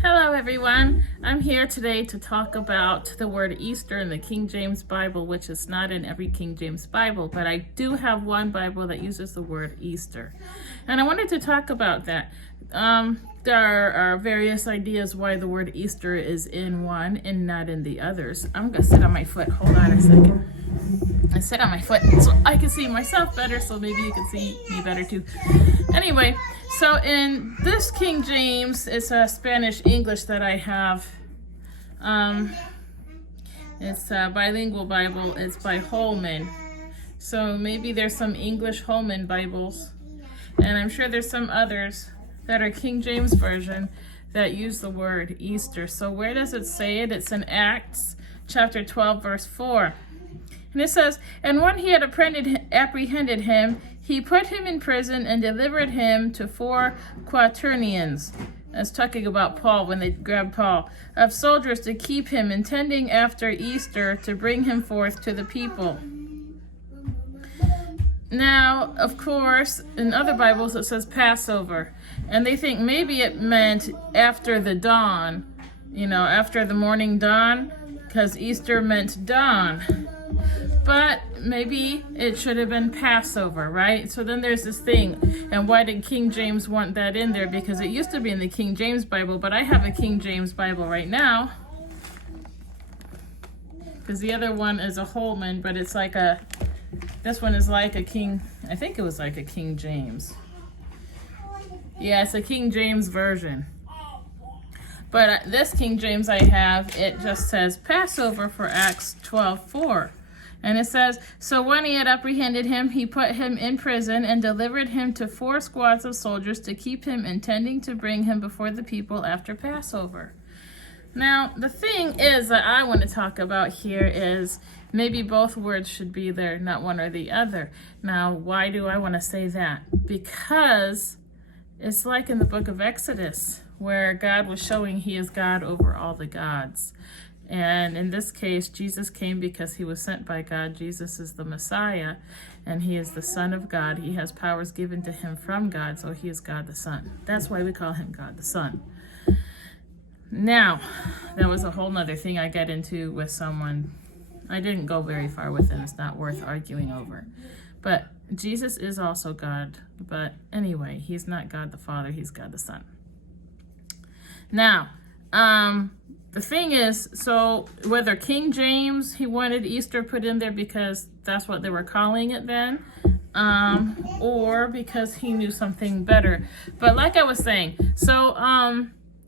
Hello everyone, I'm here today to talk about the word Easter in the King James Bible, which is not in every King James Bible, but I do have one Bible that uses the word Easter. And I wanted to talk about that. There are various ideas why the word Easter is in one and not in the others. I'm going to sit on my foot. Hold on a second. I sit on my foot so I can see myself better, so maybe you can see me better too. Anyway, so in this King James, it's a Spanish English that I have. It's a bilingual Bible. It's by Holman. So maybe there's some English Holman Bibles. And I'm sure there's some others that are King James Version that use the word Easter. So where does it say it? It's in Acts chapter 12, verse 4. And it says, "And when he had apprehended him, he put him in prison and delivered him to 4 quaternions." That's talking about Paul when they grabbed Paul, "of soldiers to keep him, intending after Easter to bring him forth to the people." Now, of course, in other Bibles it says Passover, and they think maybe it meant after the dawn, after the morning dawn, because Easter meant dawn. But maybe it should have been Passover, right? So then there's this thing, and why did King James want that in there? Because it used to be in the King James Bible, but I have a King James Bible right now, because the other one is a Holman, but it's like this one is like a King, I think it was like a King James. Yeah, it's a King James version. But this King James I have, it just says Passover for Acts 12:4. And it says, "So when he had apprehended him, he put him in prison and delivered him to 4 squads of soldiers to keep him, intending to bring him before the people after Passover." Now, the thing is that I want to talk about here is maybe both words should be there, not one or the other. Now, why do I want to say that? Because it's like in the book of Exodus, where God was showing he is God over all the gods. And in this case, Jesus came because he was sent by God. Jesus is the Messiah, and he is the Son of God. He has powers given to him from God, so he is God the Son. That's why we call him God the Son. Now, that was a whole nother thing I got into with someone. I didn't go very far with him. It's not worth arguing over. But Jesus is also God. But anyway, he's not God the Father. He's God the Son. Now, the thing is, so whether King James, he wanted Easter put in there because that's what they were calling it then, or because he knew something better. But like I was saying, so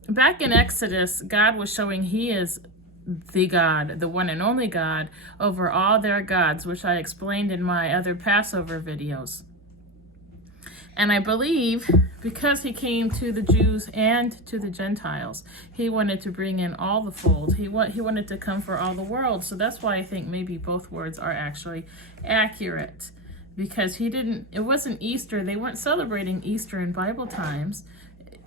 back in Exodus, God was showing he is the God, the one and only God over all their gods, which I explained in my other Passover videos. And I believe because he came to the Jews and to the Gentiles, he wanted to bring in all the fold. He wanted to come for all the world. So that's why I think maybe both words are actually accurate. Because it wasn't Easter. They weren't celebrating Easter in Bible times.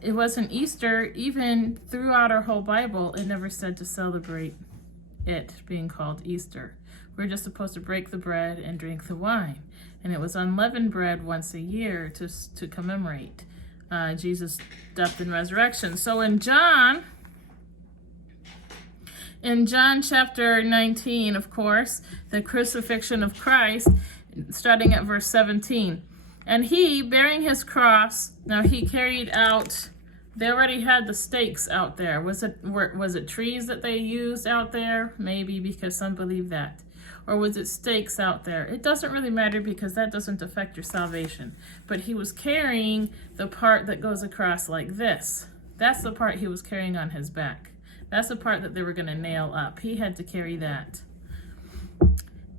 It wasn't Easter even throughout our whole Bible. It never said to celebrate it being called Easter. We're just supposed to break the bread and drink the wine. And it was unleavened bread once a year to commemorate Jesus' death and resurrection. So in John chapter 19, of course, the crucifixion of Christ, starting at verse 17. "And he, bearing his cross," now he carried out, they already had the stakes out there. Was it trees that they used out there? Maybe, because some believe that. Or was it stakes out there? It doesn't really matter because that doesn't affect your salvation. But he was carrying the part that goes across like this. That's the part he was carrying on his back. That's the part that they were going to nail up. He had to carry that.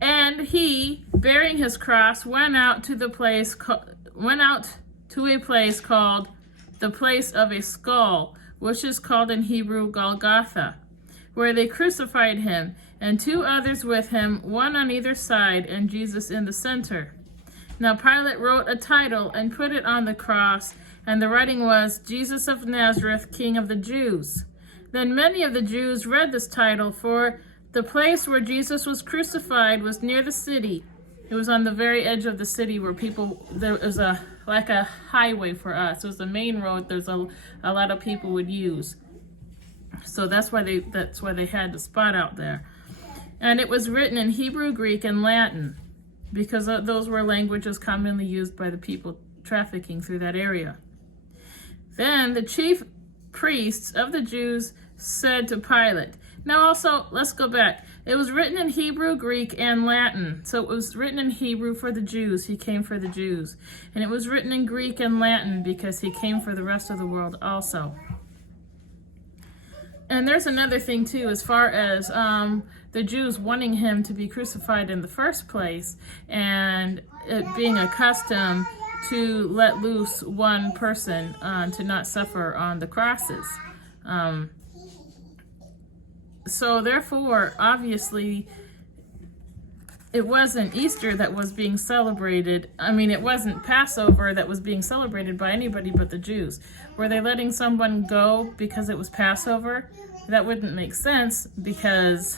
"And he, bearing his cross, went out to a place called the place of a skull, which is called in Hebrew Golgotha, where they crucified him, and 2 others with him, one on either side, and Jesus in the center. Now Pilate wrote a title and put it on the cross, and the writing was, 'Jesus of Nazareth, King of the Jews.' Then many of the Jews read this title, for the place where Jesus was crucified was near the city. It was on the very edge of the city where there was like a highway for us. It was the main road there's a lot of people would use. So that's why they had the spot out there. And it was written in Hebrew, Greek, and Latin, because those were languages commonly used by the people trafficking through that area. Then the chief priests of the Jews said to Pilate. Now also, let's go back. It was written in Hebrew, Greek, and Latin. So it was written in Hebrew for the Jews. He came for the Jews. And it was written in Greek and Latin because he came for the rest of the world also. And there's another thing too, as far as the Jews wanting him to be crucified in the first place, and it being a custom to let loose one person to not suffer on the crosses. So therefore, obviously, it wasn't Easter that was being celebrated. I mean, it wasn't Passover that was being celebrated by anybody but the Jews. Were they letting someone go because it was Passover? That wouldn't make sense, because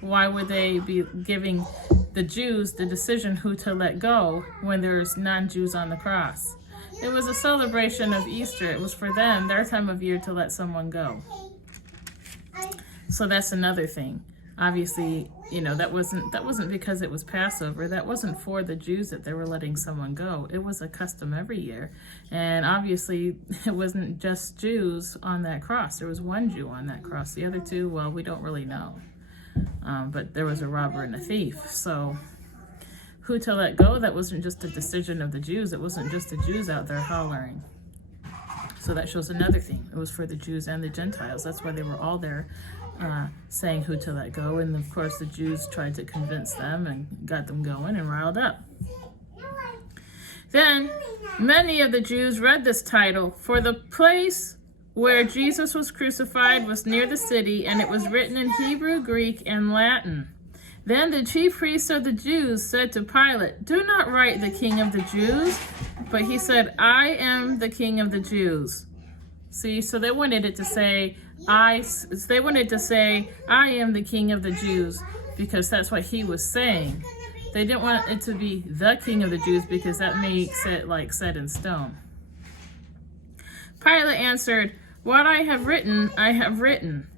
why would they be giving the Jews the decision who to let go when there's non-Jews on the cross? It was a celebration of Easter. It was for them, their time of year, to let someone go. So that's another thing. Obviously, that wasn't because it was Passover. That wasn't for the Jews that they were letting someone go. It was a custom every year. And obviously, it wasn't just Jews on that cross. There was one Jew on that cross. The other two, well, we don't really know. But there was a robber and a thief. So who to let go, that wasn't just a decision of the Jews. It wasn't just the Jews out there hollering. So that shows another thing. It was for the Jews and the Gentiles. That's why they were all there saying who to let go. And of course the Jews tried to convince them and got them going and riled up. Then many of the Jews read this title, "For the place where Jesus was crucified was near the city, and it was written in Hebrew, Greek, and Latin." Then the chief priests of the Jews said to Pilate, "Do not write the King of the Jews." But he said, "I am the King of the Jews." See, so they wanted it to say, I am the King of the Jews, because that's what he was saying. They didn't want it to be the King of the Jews, because that makes it like set in stone. Pilate answered, "What I have written, I have written."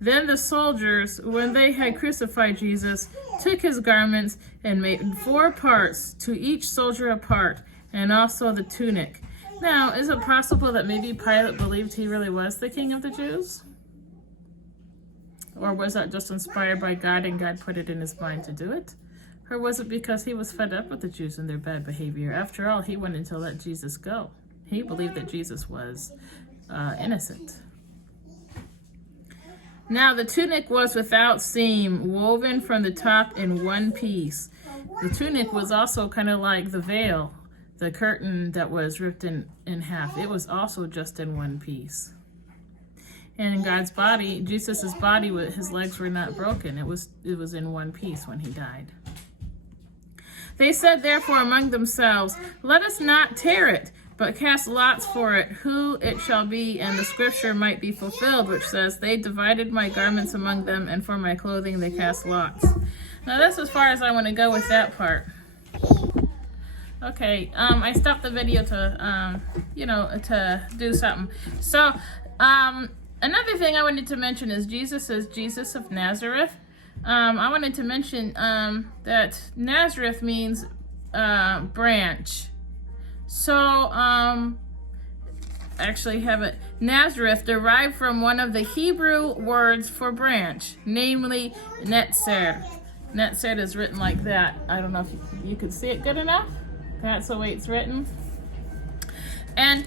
Then the soldiers, when they had crucified Jesus, took his garments and made 4 parts, to each soldier a part, and also the tunic. Now, is it possible that maybe Pilate believed he really was the King of the Jews? Or was that just inspired by God and God put it in his mind to do it? Or was it because he was fed up with the Jews and their bad behavior? After all, he wanted to let Jesus go. He believed that Jesus was innocent. Now the tunic was without seam, woven from the top in one piece. The tunic was also kind of like the veil, the curtain that was ripped in half. It was also just in one piece. And in God's body, Jesus' body, his legs were not broken. It was in one piece when he died. They said therefore among themselves, "Let us not tear it, but cast lots for it, who it shall be, and the scripture might be fulfilled, which says, they divided my garments among them, and for my clothing they cast lots." Now that's as far as I want to go with that part. Okay, I stopped the video to, to do something. So, another thing I wanted to mention is Jesus is Jesus of Nazareth. I wanted to mention that Nazareth means branch. So, actually have it. Nazareth derived from one of the Hebrew words for branch, namely netzer. Netzer is written like that. I don't know if you could see it good enough. That's the way it's written. And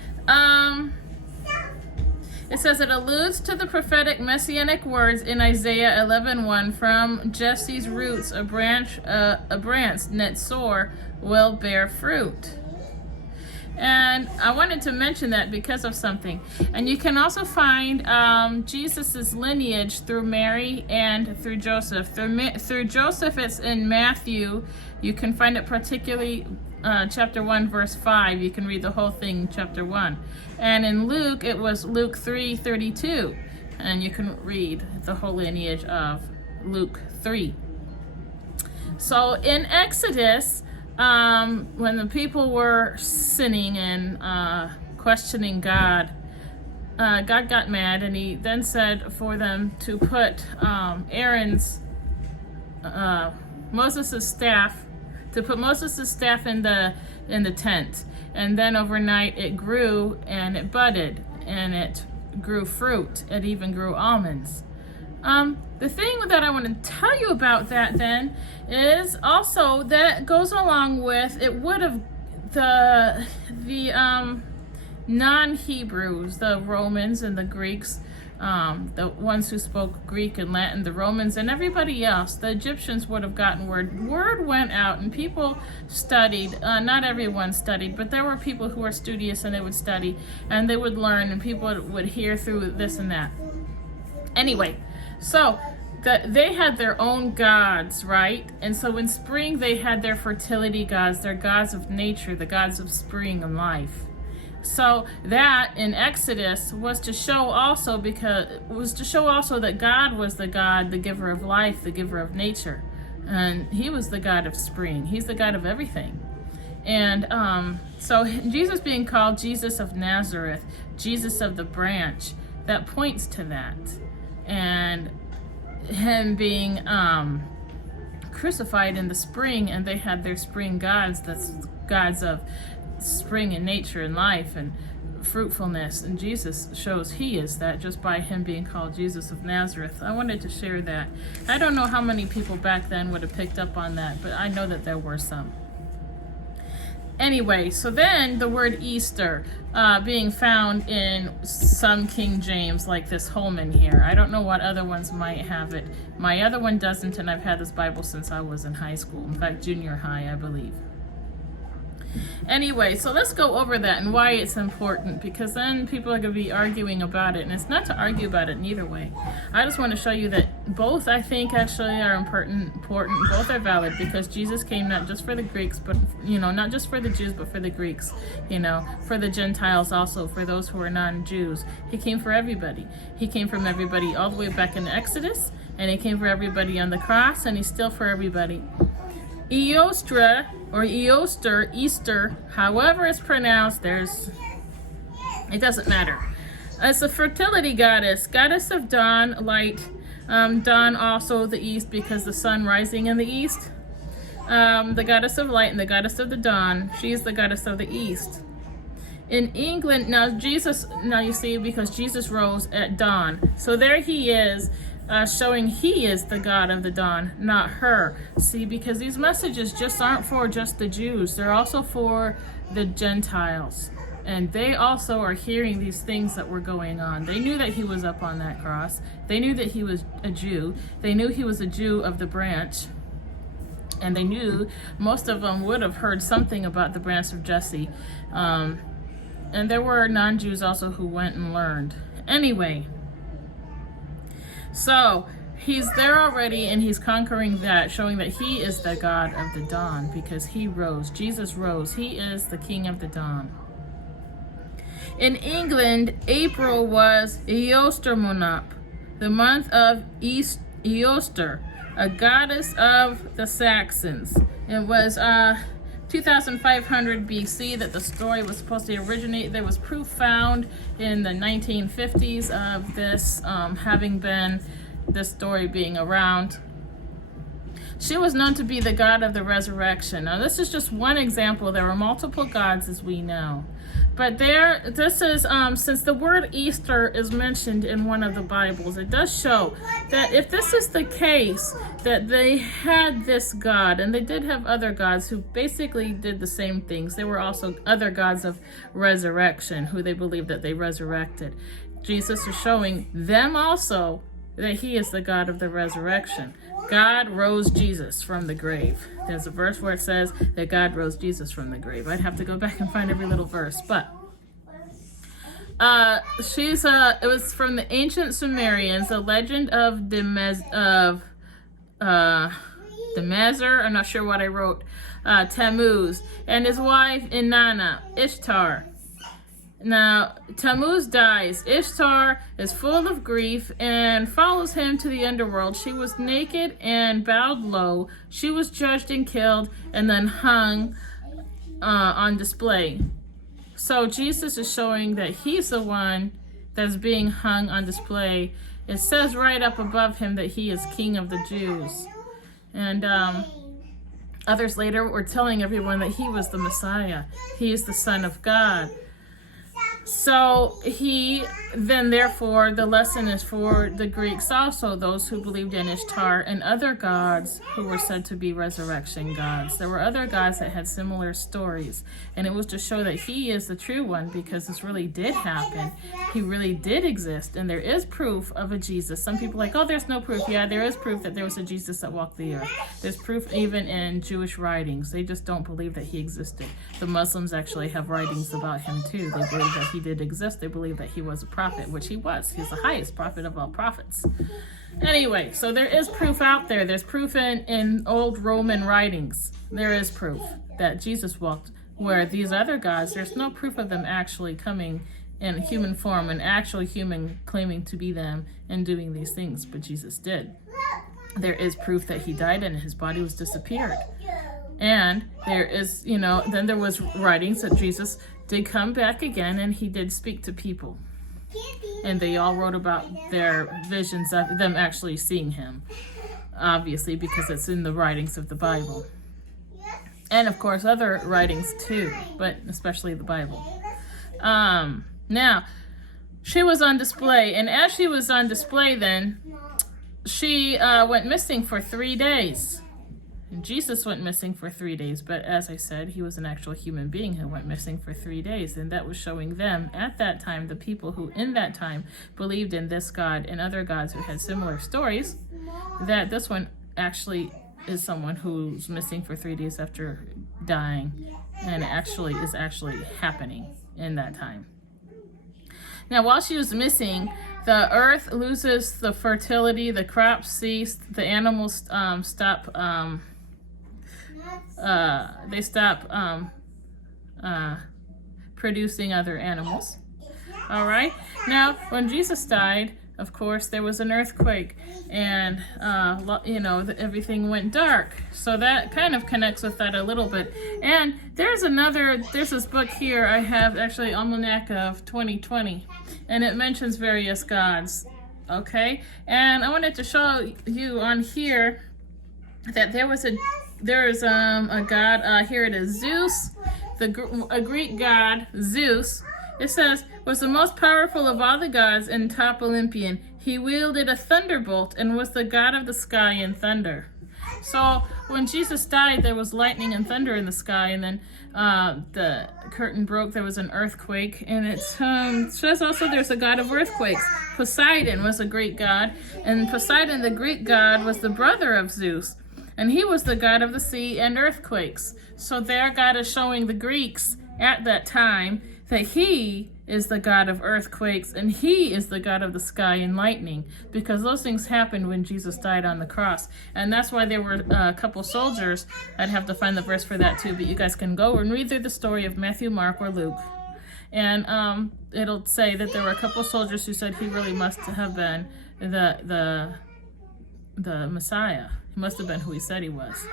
it says it alludes to the prophetic messianic words in Isaiah 11:1, "From Jesse's roots a branch, netzor, will bear fruit." And I wanted to mention that because of something. And you can also find Jesus's lineage through Mary and through Joseph. Through Joseph, it's in Matthew. You can find it particularly chapter 1, verse 5. You can read the whole thing, chapter 1. And in Luke, it was Luke 3:32. And you can read the whole lineage of Luke 3. So in Exodus, when the people were sinning and questioning God, God got mad, and he then said for them to put Aaron's Moses' staff, in the tent, and then overnight it grew and it budded and it grew fruit. It even grew almonds. The thing that I want to tell you about that then is also that goes along with it would have the non-Hebrews, the Romans and the Greeks, the ones who spoke Greek and Latin, the Romans and everybody else, the Egyptians would have gotten word. Word went out and people studied. Not everyone studied, but there were people who were studious and they would study and they would learn and people would hear through this and that. Anyway, so they had their own gods, right? And so in spring they had their fertility gods, their gods of nature, the gods of spring and life. So that in Exodus was to show also that God was the God, the giver of life, the giver of nature. And he was the God of spring. He's the God of everything. And so Jesus being called Jesus of Nazareth, Jesus of the branch, that points to that. And him being crucified in the spring, and they had their spring gods, that's gods of spring and nature and life and fruitfulness, and Jesus shows he is that just by him being called Jesus of Nazareth. I wanted to share that. I don't know how many people back then would have picked up on that, but I know that there were some. Anyway, so then the word Easter being found in some King James, like this Holman here. I don't know what other ones might have it. My other one doesn't, and I've had this Bible since I was in high school. In fact, junior high, I believe. Anyway, so let's go over that and why it's important, because then people are going to be arguing about it, and it's not to argue about it in either way. I just want to show you that both, I think, actually are important. Both are valid, because Jesus came not just for the Greeks, but, not just for the Jews, but for the Greeks, for the Gentiles also, for those who are non-Jews. He came for everybody. He came from everybody all the way back in Exodus, and he came for everybody on the cross, and he's still for everybody. Eostra, or Easter, however it's pronounced, it doesn't matter. It's a fertility goddess of dawn, light, dawn also the east, because the sun rising in the east. The goddess of light and the goddess of the dawn, she is the goddess of the east. In England, now you see, because Jesus rose at dawn, so there he is, showing he is the God of the dawn, not her. See, because these messages just aren't for just the Jews. They're also for the Gentiles. And they also are hearing these things that were going on. They knew that he was up on that cross. They knew that he was a Jew. They knew he was a Jew of the branch. And they knew, most of them would have heard something about the branch of Jesse. And there were non-Jews also who went and learned. Anyway, so he's there already, and he's conquering that, showing that he is the God of the dawn, because he rose. Jesus rose. He is the King of the dawn. In England, April was Eostermonop, the month of Eoster, a goddess of the Saxons. It was 2500 BC that the story was supposed to originate. There was proof found in the 1950s of this this story being around. She was known to be the god of the resurrection. Now, this is just one example. There were multiple gods, as we know. But this is, since the word Easter is mentioned in one of the Bibles, it does show that if this is the case, that they had this God, and they did have other gods who basically did the same things. There were also other gods of resurrection who they believed that they resurrected. Jesus is showing them also that he is the God of the resurrection. God rose Jesus from the grave. There's a verse where it says that God rose Jesus from the grave. I'd have to go back and find every little verse, but it was from the ancient Sumerians, the legend of Demezer, I'm not sure what I wrote, Tammuz, and his wife Inanna, Ishtar. Now, Tammuz dies. Ishtar is full of grief and follows him to the underworld. She was naked and bowed low. She was judged and killed and then hung on display. So Jesus is showing that he's the one that's being hung on display, it says right up above him that he is King of the Jews. And others later were telling everyone that he was the Messiah. He is the Son of God. So therefore, the lesson is for the Greeks also, those who believed in Ishtar and other gods who were said to be resurrection gods. There were other gods that had similar stories, and it was to show that he is the true one, because this really did happen. He really did exist, and there is proof of a Jesus. Some people are like, oh, there's no proof. Yeah, there is proof that there was a Jesus that walked the earth. There's proof even in Jewish writings. They just don't believe that he existed. The Muslims actually have writings about him too. They believe that he did exist. They believe that he was a prophet, which he was. He's the highest prophet of all prophets. Anyway, so there is proof out there. There's proof in old Roman writings. There is proof that Jesus walked, where these other gods, there's no proof of them actually coming in human form, an actual human claiming to be them and doing these things, but Jesus did. There is proof that he died and his body was disappeared. And there is, then there was writings that Jesus did come back again, and he did speak to people. And they all wrote about their visions of them actually seeing him, obviously, because it's in the writings of the Bible. And of course, other writings too, but especially the Bible. Now, she was on display, and as she was on display then, she went missing for 3 days. And Jesus went missing for 3 days, but as I said, he was an actual human being who went missing for 3 days, and that was showing them at that time, the people who in that time believed in this God and other gods who had similar stories, that this one actually is someone who's missing for 3 days after dying, and actually is actually happening in that time. Now, while she was missing, the earth loses the fertility, the crops cease, the animals stop producing other animals. All right. Now, when Jesus died, of course, there was an earthquake, and everything went dark. So that kind of connects with that a little bit. And there's this book here I have, actually, Almanac of 2020, and it mentions various gods. Okay, and I wanted to show you on here that there is a god. Here it is, Zeus, a Greek god, Zeus. It says, was the most powerful of all the gods and top Olympian. He wielded a thunderbolt and was the god of the sky and thunder. So when Jesus died, there was lightning and thunder in the sky, and then the curtain broke. There was an earthquake, and it says also there's a god of earthquakes. Poseidon was a Greek god, and Poseidon, the Greek god, was the brother of Zeus, and he was the god of the sea and earthquakes. So their God is showing the Greeks at that time that he is the god of earthquakes, and he is the god of the sky and lightning, because those things happened when Jesus died on the cross. And that's why there were a couple soldiers. I'd have to find the verse for that too, but you guys can go and read through the story of Matthew, Mark, or Luke, and it'll say that there were a couple soldiers who said he really must have been the Messiah. He must have been who he said he was.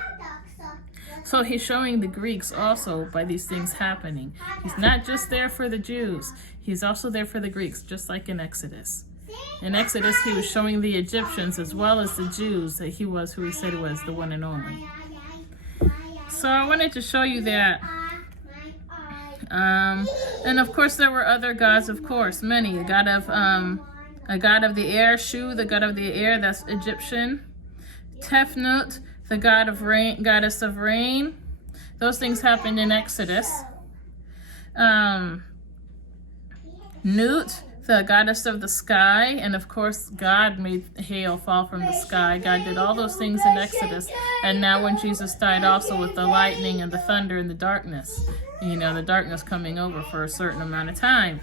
So he's showing the Greeks also by these things happening. He's not just there for the Jews. He's also there for the Greeks, just like in Exodus. In Exodus, he was showing the Egyptians as well as the Jews that he was who he said he was, the one and only. So I wanted to show you that. And of course, there were other gods, of course, many. A god of the air, Shu, the god of the air, that's Egyptian. Tefnut, the god of rain, goddess of rain. Those things happened in Exodus. Nut, the goddess of the sky, and of course God made hail fall from the sky. God did all those things in Exodus. And now when Jesus died, also with the lightning and the thunder and the darkness, the darkness coming over for a certain amount of time.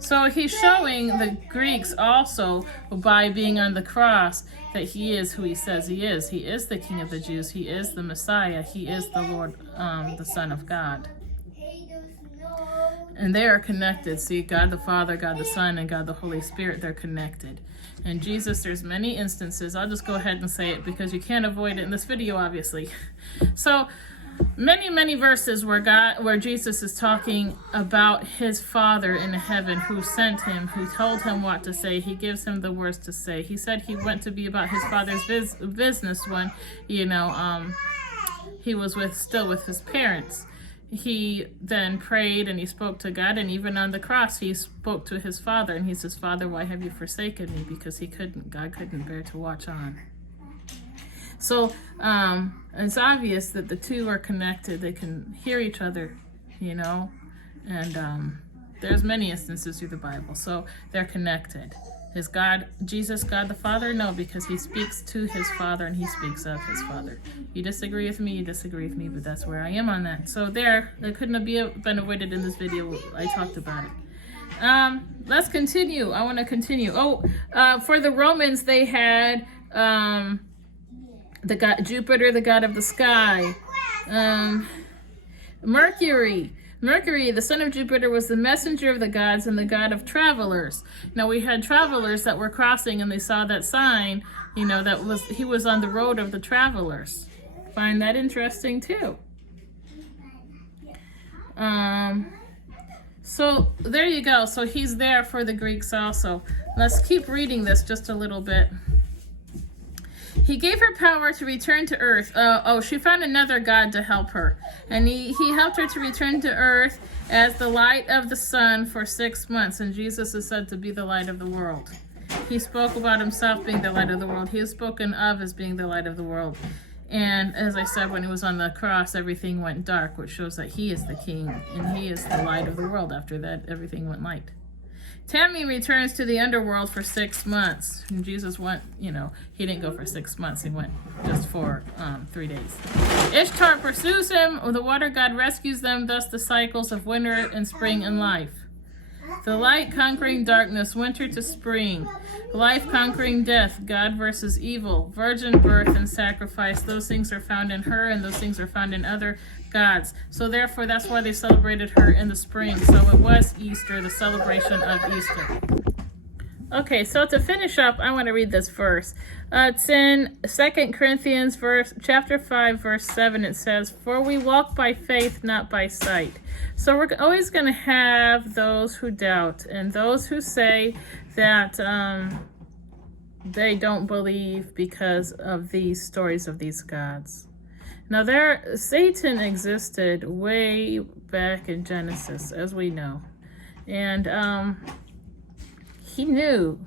So he's showing the Greeks also by being on the cross that he is who he says he is. He is the King of the Jews. He is the Messiah. He is the Lord, the Son of God. And they are connected. See, God the Father, God the Son, and God the Holy Spirit, they're connected. And Jesus, there's many instances. I'll just go ahead and say it because you can't avoid it in this video, obviously. So many verses where Jesus is talking about his Father in heaven who sent him, who told him what to say. He gives him the words to say. He said he went to be about his Father's business when, he was still with his parents. He then prayed and he spoke to God, and even on the cross he spoke to his Father, and he says, Father, why have you forsaken me? Because God couldn't bear to watch on. So it's obvious that the two are connected. They can hear each other, and there's many instances through the Bible. So they're connected. Is Jesus God the Father? No, because he speaks to his Father and he speaks of his Father. You disagree with me, but that's where I am on that. So that couldn't have been avoided in this video. I talked about it. Let's continue. I want to continue. For the Romans, they had the god Jupiter, the god of the sky. Mercury, the son of Jupiter, was the messenger of the gods and the god of travelers. Now we had travelers that were crossing, and they saw that sign, he was on the road of the travelers. Find that interesting too. So there you go. So he's there for the Greeks also. Let's keep reading this just a little bit. He gave her power to return to earth. She found another god to help her. And he helped her to return to earth as the light of the sun for 6 months. And Jesus is said to be the light of the world. He spoke about himself being the light of the world. He is spoken of as being the light of the world. And as I said, when he was on the cross, everything went dark, which shows that he is the king. And he is the light of the world. After that, everything went light. Tammy returns to the underworld for 6 months. And Jesus went, he didn't go for 6 months. He went just for 3 days. Ishtar pursues him. The water god rescues them, thus the cycles of winter and spring and life. The light conquering darkness, winter to spring. Life conquering death, God versus evil. Virgin birth and sacrifice. Those things are found in her, and those things are found in other gods. So therefore, that's why they celebrated her in the spring. So it was Easter, the celebration of Easter. Okay, so to finish up, I want to read this verse. It's in 2 Corinthians chapter 5, verse 7. It says, "For we walk by faith, not by sight." So we're always going to have those who doubt and those who say that they don't believe because of these stories of these gods. Now, Satan existed way back in Genesis, as we know. And he knew,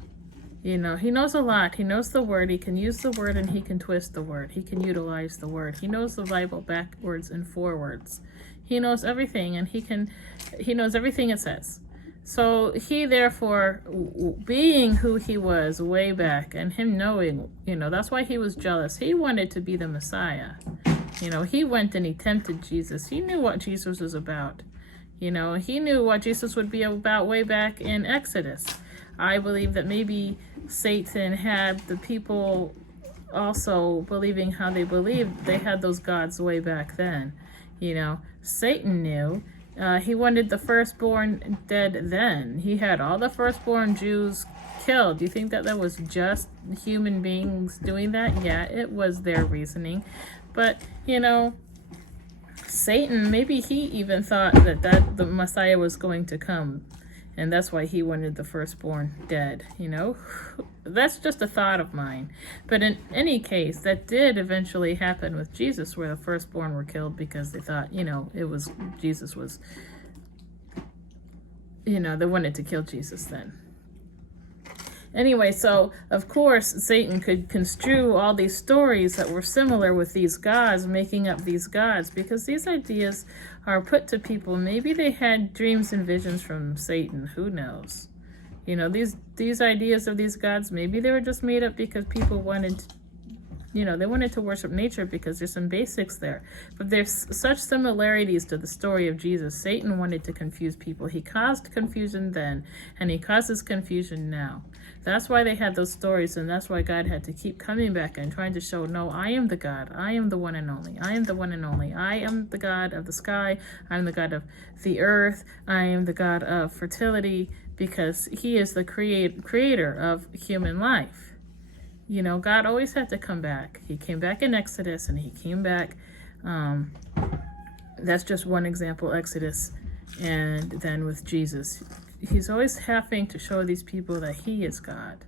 he knows a lot. He knows the word. He can use the word and he can twist the word. He can utilize the word. He knows the Bible backwards and forwards. He knows everything, and he knows everything it says. So he, therefore, being who he was way back, and him knowing, that's why he was jealous. He wanted to be the Messiah. He went and he tempted Jesus. He knew what Jesus was about. He knew what Jesus would be about way back in Exodus. I believe that maybe Satan had the people also believing how they believed. They had those gods way back then. Satan knew. He wanted the firstborn dead then. He had all the firstborn Jews killed. Do you think that was just human beings doing that? Yeah, it was their reasoning. But, Satan, maybe he even thought that the Messiah was going to come. And that's why he wanted the firstborn dead, That's just a thought of mine. But in any case, that did eventually happen with Jesus, where the firstborn were killed because they thought, Jesus was, they wanted to kill Jesus then. Anyway, so, of course, Satan could construe all these stories that were similar with these gods, making up these gods, because these ideas are put to people. Maybe they had dreams and visions from Satan. Who knows? These ideas of these gods, maybe they were just made up because people wanted, they wanted to worship nature because there's some basics there. But there's such similarities to the story of Jesus. Satan wanted to confuse people. He caused confusion then, and he causes confusion now. That's why they had those stories, and that's why God had to keep coming back and trying to show, no, I am the God. I am the one and only. I am the one and only. I am the God of the sky. I am the God of the earth. I am the God of fertility, because he is the creator of human life. God always had to come back. He came back in Exodus, and he came back That's just one example, Exodus. And then with Jesus, he's always having to show these people that he is God.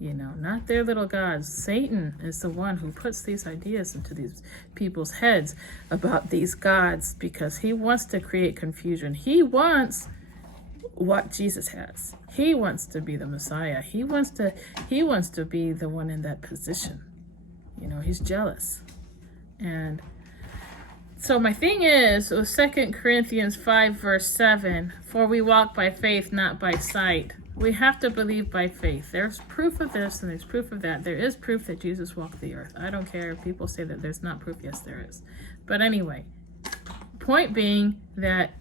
Not their little gods. Satan is the one who puts these ideas into these people's heads about these gods because he wants to create confusion. He wants what Jesus has. He wants to be the Messiah. He wants to be the one in that position. He's jealous. And so my thing is, 2 Corinthians 5 verse 7, for we walk by faith, not by sight. We have to believe by faith. There's proof of this and there's proof of that. There is proof that Jesus walked the earth. I don't care if people say that there's not proof. Yes, there is. But anyway, point being that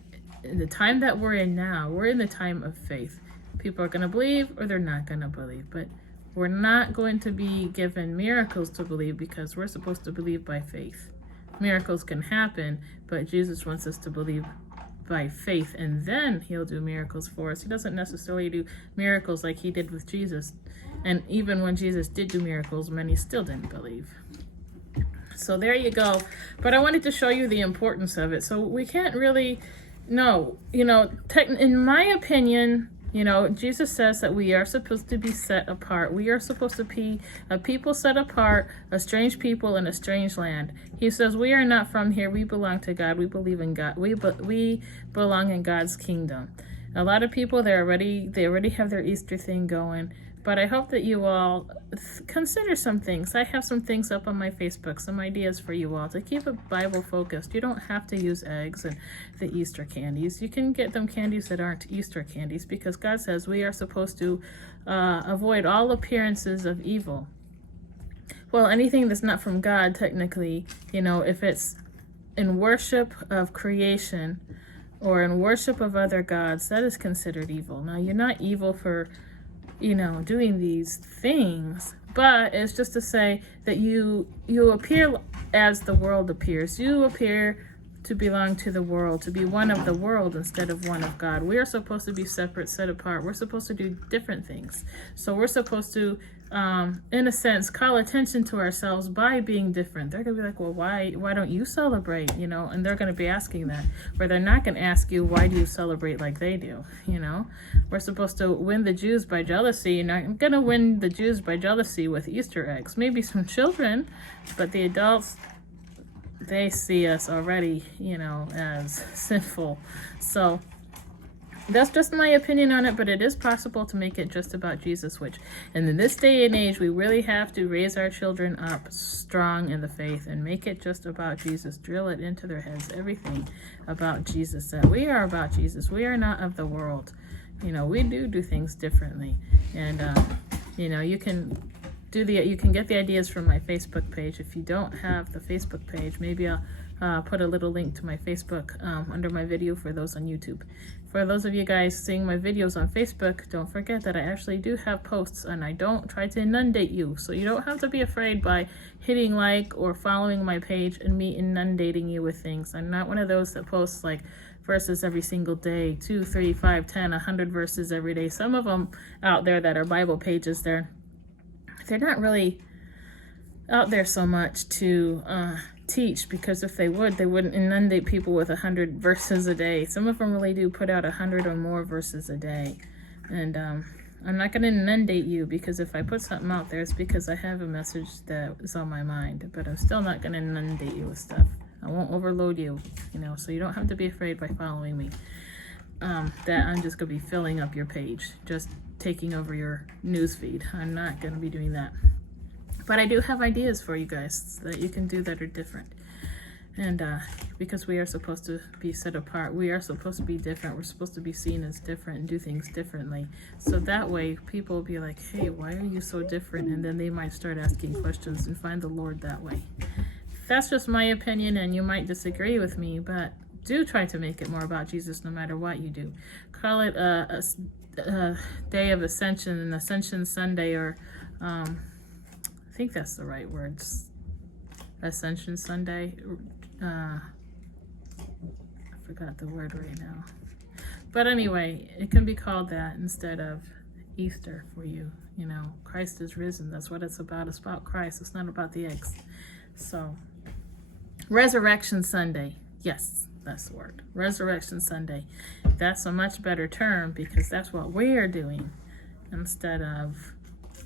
in the time that we're in now, we're in the time of faith. People are going to believe or they're not going to believe. But we're not going to be given miracles to believe because we're supposed to believe by faith. Miracles can happen, but Jesus wants us to believe by faith, and then he'll do miracles for us. He doesn't necessarily do miracles like he did with Jesus. And even when Jesus did do miracles, many still didn't believe. So there you go. But I wanted to show you the importance of it. So we can't really know, in my opinion, Jesus says that we are supposed to be set apart. We are supposed to be a people set apart, a strange people in a strange land. He says we are not from here. We belong to God. We believe in God. We belong in God's kingdom. A lot of people, they already have their Easter thing going. But I hope that you all consider some things. I have some things up on my Facebook, some ideas for you all to keep it Bible focused. You don't have to use eggs and the Easter candies. You can get them candies that aren't Easter candies because God says we are supposed to avoid all appearances of evil. Well, anything that's not from God, technically, if it's in worship of creation or in worship of other gods, that is considered evil. Now, you're not evil for doing these things, but it's just to say that you appear as the world appears. You appear to belong to the world, to be one of the world instead of one of God. We are supposed to be separate, set apart. We're supposed to do different things. So we're supposed to, in a sense, call attention to ourselves by being different. They're going to be like, well, why don't you celebrate? And they're going to be asking that. Or they're not going to ask you, why do you celebrate like they do? We're supposed to win the Jews by jealousy. You're not going to win the Jews by jealousy with Easter eggs. Maybe some children, but the adults, they see us already, as sinful. So that's just my opinion on it, but it is possible to make it just about Jesus, which, and in this day and age, we really have to raise our children up strong in the faith and make it just about Jesus. Drill it into their heads, everything about Jesus, that we are about Jesus. We are not of the world. We do things differently. And, you can get the ideas from my Facebook page. If you don't have the Facebook page, maybe I'll put a little link to my Facebook under my video for those on YouTube. For those of you guys seeing my videos on Facebook, don't forget that I actually do have posts and I don't try to inundate you. So you don't have to be afraid by hitting like or following my page and me inundating you with things. I'm not one of those that posts like verses every single day, 2, 3, 5, 10, 100 verses every day. Some of them out there that are Bible pages, they're not really out there so much to teach, because if they would, they wouldn't inundate people with 100 verses a day. Some of them really do put out 100 or more verses a day. And I'm not going to inundate you, because if I put something out there, it's because I have a message that is on my mind. But I'm still not going to inundate you with stuff. I won't overload you, so you don't have to be afraid by following me. That I'm just going to be filling up your page, just taking over your news feed. I'm not going to be doing that. But I do have ideas for you guys that you can do that are different. And because we are supposed to be set apart, we are supposed to be different. We're supposed to be seen as different and do things differently. So that way people will be like, hey, why are you so different? And then they might start asking questions and find the Lord that way. That's just my opinion, and you might disagree with me, but do try to make it more about Jesus no matter what you do. Call it a day of Ascension, an Ascension Sunday, or I think that's the right words. Ascension Sunday. I forgot the word right now. But anyway, it can be called that instead of Easter for you. Christ is risen. That's what it's about. It's about Christ. It's not about the eggs. So, Resurrection Sunday. Yes. that's the word, Resurrection Sunday. That's a much better term because that's what we're doing instead of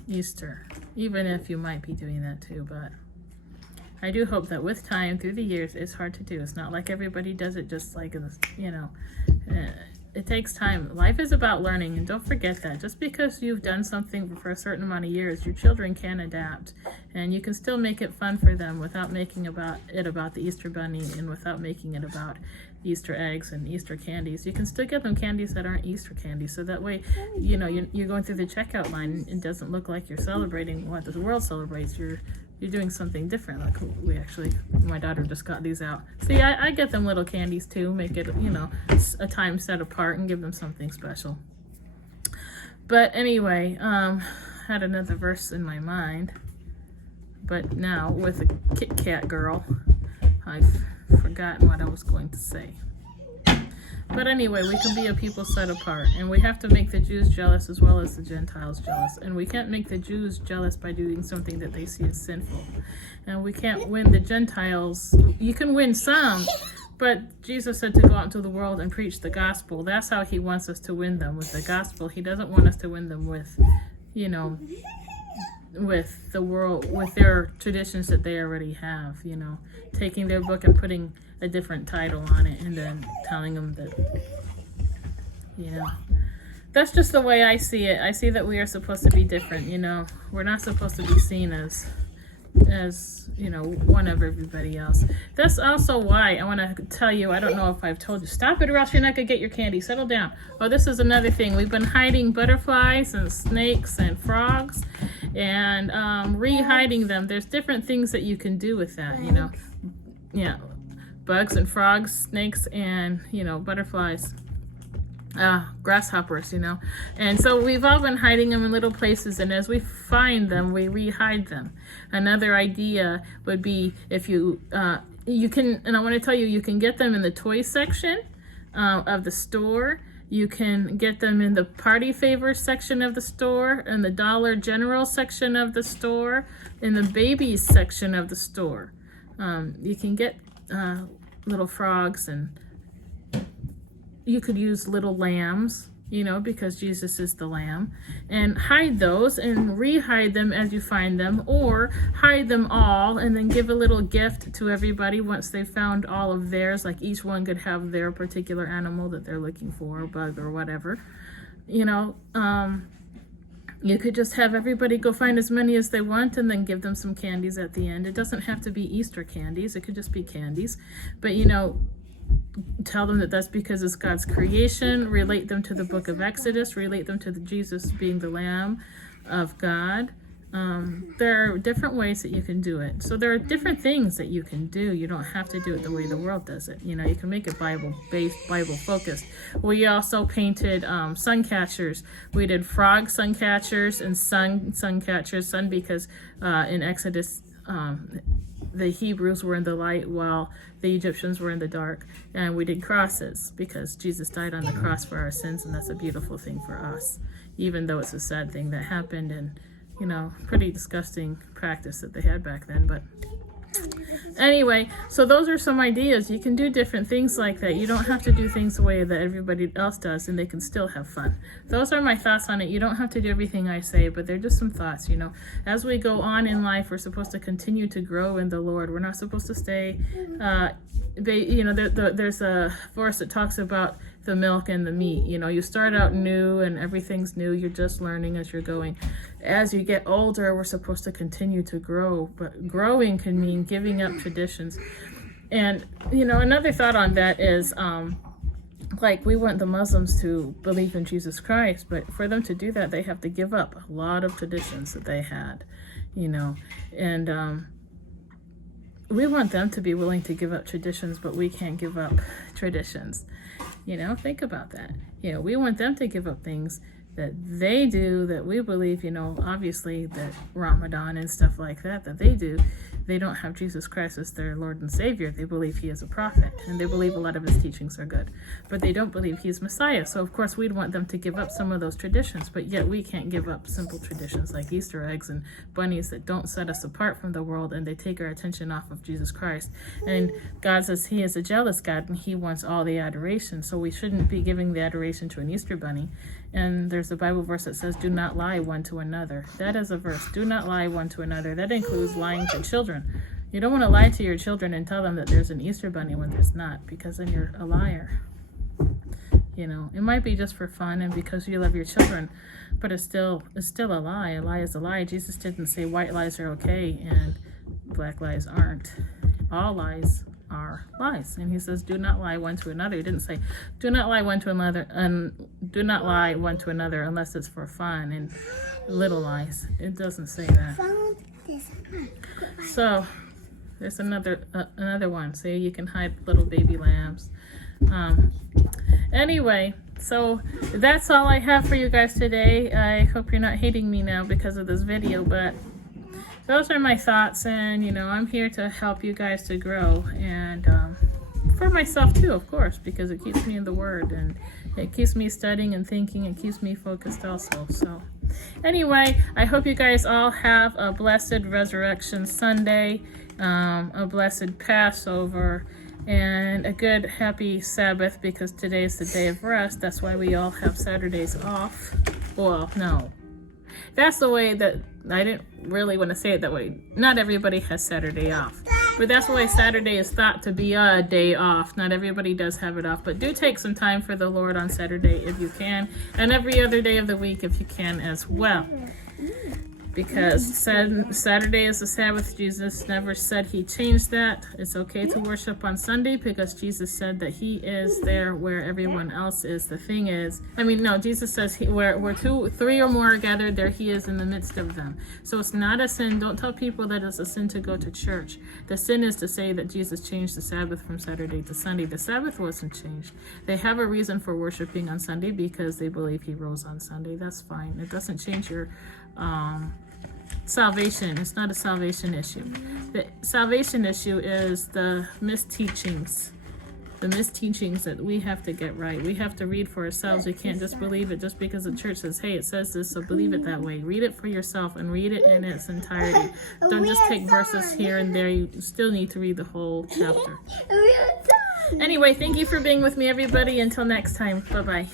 Easter, even if you might be doing that too. But I do hope that with time through the years, it's hard to do. It's not like everybody does it just like, it takes time. Life is about learning, and don't forget that. Just because you've done something for a certain amount of years, your children can adapt, and you can still make it fun for them without making it about the Easter Bunny and without making it about Easter eggs and Easter candies. You can still get them candies that aren't Easter candies, so that way, you're going through the checkout line. It doesn't look like you're celebrating what the world celebrates. You're doing something different. Like my daughter just got these out. See, I get them little candies too, make it, a time set apart and give them something special. But anyway, had another verse in my mind, but now with a Kit Kat girl, I've forgotten what I was going to say. But anyway, we can be a people set apart, and we have to make the Jews jealous as well as the Gentiles jealous. And we can't make the Jews jealous by doing something that they see as sinful. And we can't win the Gentiles. You can win some, but Jesus said to go out into the world and preach the gospel. That's how he wants us to win them, with the gospel. He doesn't want us to win them with, with the world, with their traditions that they already have, taking their book and putting a different title on it and then telling them that, that's just the way I see it. I see that we are supposed to be different, we're not supposed to be seen as one of everybody else. That's also why I want to tell you, I don't know if I've told you, stop it or else you're not going to get your candy. Settle down. Oh, this is another thing. We've been hiding butterflies and snakes and frogs and re-hiding them. There's different things that you can do with that, bugs and frogs, snakes, and, butterflies. Grasshoppers, and so we've all been hiding them in little places, and as we find them, we re-hide them. Another idea would be if you can, and I want to tell you, you can get them in the toy section of the store. You can get them in the party favors section of the store, in the Dollar General section of the store, in the babies section of the store. You can get little frogs, and you could use little lambs, because Jesus is the lamb, and hide those and re-hide them as you find them, or hide them all and then give a little gift to everybody once they've found all of theirs. Like each one could have their particular animal that they're looking for, bug or whatever. You could just have everybody go find as many as they want and then give them some candies at the end. It doesn't have to be Easter candies. It could just be candies. But, tell them that that's because it's God's creation. Relate them to the book of Exodus. Relate them to Jesus being the Lamb of God. There are different ways that you can do it. So there are different things that you can do. You don't have to do it the way the world does it. You can make it Bible-based, Bible-focused. We also painted sun catchers. We did frog sun catchers and sun catchers. Sun because in Exodus, the Hebrews were in the light while the Egyptians were in the dark. And we did crosses because Jesus died on the cross for our sins, and that's a beautiful thing for us, even though it's a sad thing that happened and, pretty disgusting practice that they had back then. But anyway, so those are some ideas. You can do different things like that. You don't have to do things the way that everybody else does, and they can still have fun. Those are my thoughts on it. You don't have to do everything I say, but they're just some thoughts. As we go on in life, we're supposed to continue to grow in the Lord. We're not supposed to stay there's a verse that talks about the milk and the meat. You start out new and everything's new. You're just learning as you're going. As you get older, we're supposed to continue to grow, but growing can mean giving up traditions. And, another thought on that is, we want the Muslims to believe in Jesus Christ, but for them to do that, they have to give up a lot of traditions that they had, and we want them to be willing to give up traditions, but we can't give up traditions. Think about that. We want them to give up things that they do that we believe, obviously that Ramadan and stuff like that they do. they don't have Jesus Christ as their Lord and Savior. They believe he is a prophet, and they believe a lot of his teachings are good, but they don't believe he's Messiah. So of course we'd want them to give up some of those traditions, but yet we can't give up simple traditions like Easter eggs and bunnies that don't set us apart from the world, and they take our attention off of Jesus Christ. And God says he is a jealous God, and he wants all the adoration, so we shouldn't be giving the adoration to an Easter bunny. And there's a Bible verse that says, do not lie one to another. That is a verse. Do not lie one to another. That includes lying to children. You don't want to lie to your children and tell them that there's an Easter bunny when there's not, because then you're a liar. You know, it might be just for fun and because you love your children, but it's still a lie. A lie is a lie. Jesus didn't say white lies are okay and black lies aren't. All lies are lies, and he says do not lie one to another. He didn't say do not lie one to another, and do not lie one to another unless it's for fun and little lies. It doesn't say that. So there's another one. See, you can hide little baby lambs. Anyway, so that's all I have for you guys today. I hope you're not hating me now because of this video, but those are my thoughts, and you know, I'm here to help you guys to grow, and for myself too, of course, because it keeps me in the Word, and it keeps me studying and thinking, and keeps me focused also. So anyway, I hope you guys all have a blessed Resurrection Sunday, a blessed Passover, and a good happy Sabbath, because today is the day of rest. That's why we all have Saturdays off. Well, no, that's the way that I didn't really want to say it that way. Not everybody has Saturday off, but that's why Saturday is thought to be a day off. Not everybody does have it off, but do take some time for the Lord on Saturday if you can, and every other day of the week if you can as well. Because Saturday is the Sabbath. Jesus never said he changed that. It's okay to worship on Sunday because Jesus said that he is there where everyone else is. The thing is, Jesus says where 2, 3 or more are gathered, there he is in the midst of them. So it's not a sin. Don't tell people that it's a sin to go to church. The sin is to say that Jesus changed the Sabbath from Saturday to Sunday. The Sabbath wasn't changed. They have a reason for worshiping on Sunday because they believe he rose on Sunday. That's fine. It doesn't change your salvation. It's not a salvation issue. The salvation issue is the misteachings that we have to get right. We have to read for ourselves. We can't just believe it just because the church says, hey, it says this, so believe it that way. Read it for yourself and read it in its entirety. Don't just take verses here and there. You still need to read the whole chapter. Anyway, thank you for being with me, everybody. Until next time, bye-bye.